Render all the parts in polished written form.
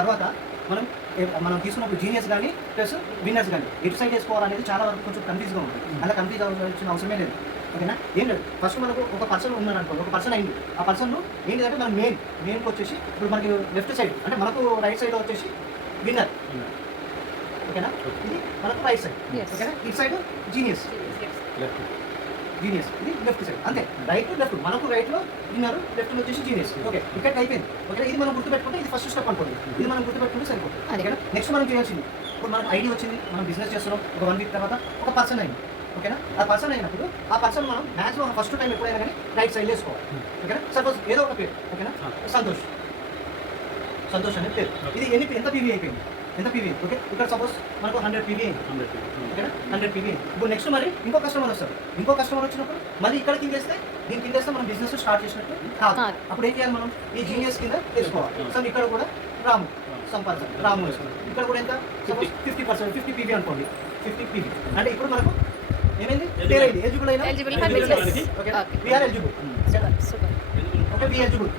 తర్వాత మనం తీసుకున్నప్పుడు జీనియస్ కానీ ప్లస్ విన్నర్స్ కానీ ఎటు సైడ్ వేసుకోవాలనేది చాలా వరకు కొంచెం కన్ఫ్యూజ్గా ఉంటుంది. అలా కన్ఫ్యూజ్ అవ్వాల్సిన అవసరమే లేదు. ఓకేనా? ఏం లేదు, ఫస్ట్ మనకు ఒక పర్సన్ ఉన్నాడు అనుకోండి, ఒక పర్సన్ అయింది. ఆ పర్సన్ ఏంటిదంటే మనం మెయిన్కి వచ్చేసి ఇప్పుడు మనకి లెఫ్ట్ సైడ్ అంటే మనకు రైట్ సైడ్ వచ్చేసి విన్నర్. ఓకేనా? ఇది మనకు రైట్ సైడ్. ఓకేనా? ఇటు సైడ్ జీనియస్, ఇది లెఫ్ట్ సైడ్. అంతే, రైట్ లెఫ్ట్. మనకు రైట్లో విన్నర్, లెఫ్ట్ వచ్చేసి జీనియస్. ఓకే, ఇక్కడ అయిపోయింది. ఓకే, ఇది మనం గుర్తుపెట్టుకుంటే ఇది ఫస్ట్ స్టెప్ అనుకోండి. ఇది మనం గుర్తుపెట్టుకుంటే సరిపోతుంది. ఓకేనా? నెక్స్ట్ మనం చేయాల్సింది, ఇప్పుడు మనకు ఐడి వచ్చింది, మనం బిజినెస్ చేస్తున్నాం, ఒక 1 వీక్ తర్వాత ఒక పర్సన్ అయింది. ఓకేనా? ఆ పర్సన్ అయినప్పుడు ఆ పర్సన్ మనం మ్యాక్సిమం ఫస్ట్ టైం ఎప్పుడైనా కానీ రైట్ సైడ్ వేసుకోవాలి. ఓకేనా? సపోజ్ ఏదో ఒక పేరు. ఓకేనా? సంతోష్ అనే పేరు. ఇది ఎంత పీవీ అయిపోయింది, ఎంత పీవీ. ఓకే, ఇక్కడ సపోజ్ మనకు 100 పీవీ అయింది. ఓకేనా? 100 పీవీ. ఇప్పుడు నెక్స్ట్ మరి ఇంకో కస్టమర్ వస్తారు. ఇంకో కస్టమర్ వచ్చినప్పుడు మళ్ళీ ఇక్కడ కిందేస్తే, దీని కిందేస్తే మనం బిజినెస్ స్టార్ట్ చేసినట్టు కాదు. అప్పుడు ఏం చేయాలి, మనం ఈ జీనియస్ కింద వేసుకోవాలి. సో ఇక్కడ కూడా రాము సంపాదన, రాము వేసుకోవాలి. ఇక్కడ కూడా ఎంత, సపోజ్ 50%, 50 పీవీ అనుకోండి. 50 పీవీ అంటే ఇప్పుడు మనకు ఏమైంది, పేరు అయింది, ఎలిజిబుల్ అయినా. Okay, we are eligible. Okay, we eligible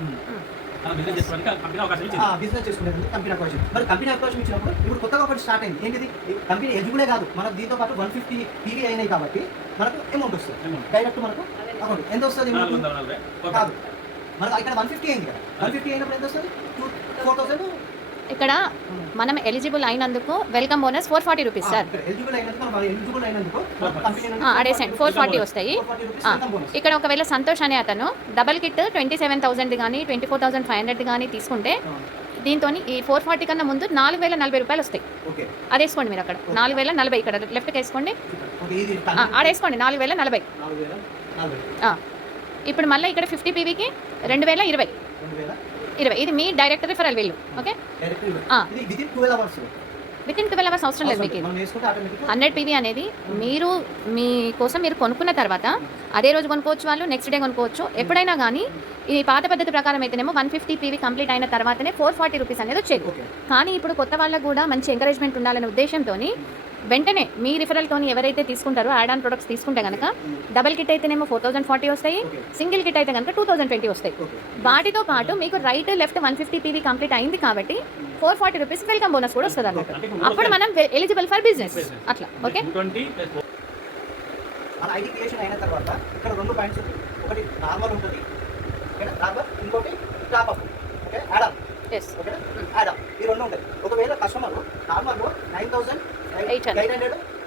business చేసుకునేది కంపెనీ అవకాశం. మరి కంపెనీ అవకాశం ఇచ్చినప్పుడు ఇప్పుడు కొత్తగా ఒకటి స్టార్ట్ అయింది. ఏంటిది, కంపెనీ ఎలిజిబులే కాదు, మనకు దీంతో పాటు 150 పీవీ అయినాయి కాబట్టి మనకు అమౌంట్ వస్తుంది డైరెక్ట్. మనకు అకౌంట్ ఎంత వస్తుంది కాదు, మనకు ఇక్కడ 150 అయింది కదా. 150 అయినప్పుడు ఎంత వస్తుంది, 4,000. ఇక్కడ మనం ఎలిజిబుల్ అయినందుకు వెల్కమ్ బోనస్ 440 రూపీస్ సార్. అడేసండి 440 వస్తాయి. ఇక్కడ ఒకవేళ సంతోష్ అనే అతను డబల్ కిట్ 27,000 కానీ 24,500 కానీ తీసుకుంటే దీంతో ఈ 440 కన్నా ముందు 4,040 రూపాయలు వస్తాయి. అది వేసుకోండి మీరు అక్కడ 4,040. ఇక్కడ లెఫ్ట్కి వేసుకోండి, ఆడేసుకోండి 4,040. ఇప్పుడు మళ్ళీ ఇక్కడ 50 పీవీకి 2,020. ఇది మీ డైరెక్ట్ రిఫరల్ వీళ్ళు. ఓకే, విత్ ఇన్ 12 అవర్స్ అవసరం లేదు మీకు. 100 పీవీ అనేది మీరు మీ కోసం మీరు కొనుక్కున్న తర్వాత అదే రోజు కొనుక్కోవచ్చు, వాళ్ళు నెక్స్ట్ డే కొనుక్కోవచ్చు. ఎప్పుడైనా కానీ ఈ పాత పద్ధతి ప్రకారం అయితేనేమో 150 పీవీ కంప్లీట్ అయిన తర్వాతనే 440 రూపీస్ అనేది వచ్చేది. కానీ ఇప్పుడు కొత్త వాళ్ళకు కూడా మంచి ఎంకరేజ్మెంట్ ఉండాలనే ఉద్దేశంతో వెంటనే మీ రిఫరల్తోని ఎవరైతే తీసుకుంటారో యాడ్ ఆన్ ప్రొడక్ట్స్ తీసుకుంటే కనుక డబల్ కిట్ అయితేనేమో 4,040 వస్తాయి, సింగిల్ కిట్ అయితే కనుక 2,020 వస్తాయి. వాటితో పాటు మీకు రైట్ లెఫ్ట్ 150 పీవీ కంప్లీట్ అయింది కాబట్టి 440 రూపీస్ వెల్కమ్ బోనస్ కూడా వస్తుంది అన్నమాట. అప్పుడు మనం ఎలిజిబుల్ ఫర్ బిజినెస్ అట్లా. ఓకే, ఐడి క్రియేషన్ అయిన తర్వాత ఇక్కడ 2 పాయింట్స్ ఉంటాయి. ఒకటి నార్మల్ ఉంటుంది, ఇంకోటి top up. Okay, add on. Okay, add on. ఈ 2 ఉంటాయి. ఒకవేళ కస్టమర్ నార్మల్ 9,800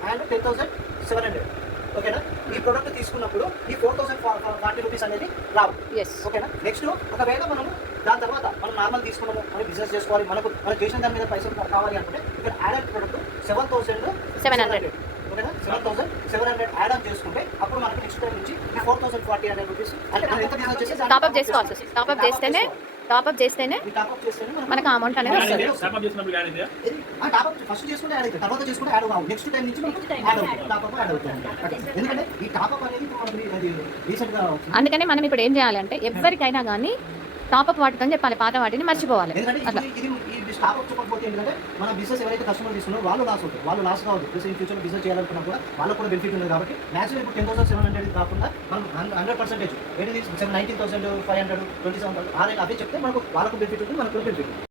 అండ్ 10,700. ఓకేనా? ఈ ప్రోడక్ట్ తీసుకున్నప్పుడు ఈ 4,040 రూపీస్ అనేది రావు. ఓకేనా? నెక్స్ట్ ఒకవేళ మనం దాని తర్వాత మనం నార్మల్ తీసుకున్నాము, మనం బిజినెస్ చేసుకోవాలి, మనం చేసిన దాని మీద పైసలు కావాలి అనుకుంటే ఇక్కడ యాడ్ ఆన్ ప్రోడక్ట్ 7,700. ఓకేనా? 7,700 యాడ్ ఆన్ చేసుకుంటే అప్పుడు మనకి నెక్స్ట్ టైం నుంచి 4,040 రూపీస్ అంటే మనం ఎంత బిజినెస్ చేసి టాప్అప్ చేసుకోవాల్సి వస్తుంది. టాప్అప్ చేస్తేనే మనకు అమౌంట్ అనేది వస్తుంది. ఫస్ట్ చేసుకుంటే యాడ్ అవుతుంది, తర్వాత చేసుకుంటే యాడ్ అవ్వవు. నెక్స్ట్ టైం నుంచి యాడ్ అవుతుంది, టాప్అప్ యాడ్ అవుతుంది. ఎందుకంటే ఈ టాప్అప్ అనేది రీసెంట్గా. అందుకనే మనం ఇప్పుడు ఏం చేయాలంటే ఎవరికైనా కానీ టాప్అప్ వాటికని చెప్పాలి, పాత వాటిని మర్చిపోవాలి. స్టాప్అప్ చెప్పకపోతే ఏంటంటే మన బిజినెస్ ఎవరైతే కస్టమర్ తీసుకున్నారో వాళ్ళు లాస్ అవుతారు, వాళ్ళు లాస్ కావద్దు. ప్లస్ ఇన్ ఫ్యూచర్ బిజినెస్ చేయాలనుకున్నా కూడా వాళ్ళకు కూడా బెనిఫిట్ ఉంది. కాబట్టి మ్యాక్సిమం ఇప్పుడు 10,700 కాకుండా మనం 100% 19,500 27,000 అవే చెప్తే మనకు వాళ్ళకు బెనిఫిట్ ఉంది, మనకు బెనిఫిట్ ఉంది.